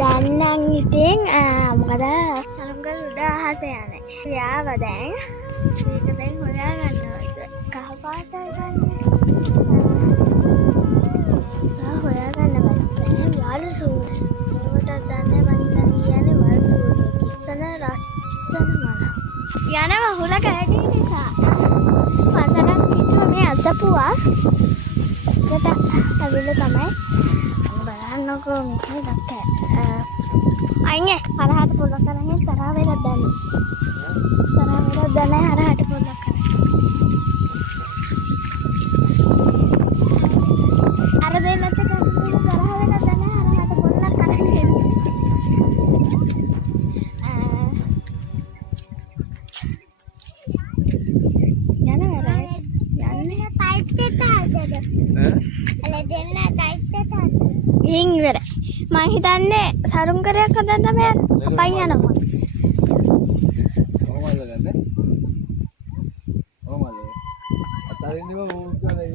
දැන් නම් ඉතින් මොකද සරුංගල් උඩ අහස යන්නේ. යාව දැන්. මේක දැන් හොයා ගන්නවද? කහ පාටයි ගන්න. හොයා ගන්නවත් බෑ. වර්සූ. ඒකට දන්නේ වන්දන කියන්නේ වර්සූ කිසන රස්සන මල. යනවා හුලක ඇටි නිසා. පතරක් හිටුව මේ අසපුවා. ඒකට අවිල තමයි. බලන්නකෝ මේක දැක්ක. අයිනේ හරහට පොල්ලක් කරන්නේ තරහ වෙලක් දැන්නේ. තරහ වෙලක් දැන්නේ හරහට පොල්ලක් කරන්නේ. අර දෙන්නත් කරන්නේ තරහ වෙලක් දැන්නේ හරහට පොල්ලක් කරන්නේ. ඉතින් ඉවරයි. මං හිතන්නේ සරුංගරයක් හදන්න තමයි අපයි යනවා. කොහමද ගන්නේ? කොහමද? අතරින්ම වූ කරේ.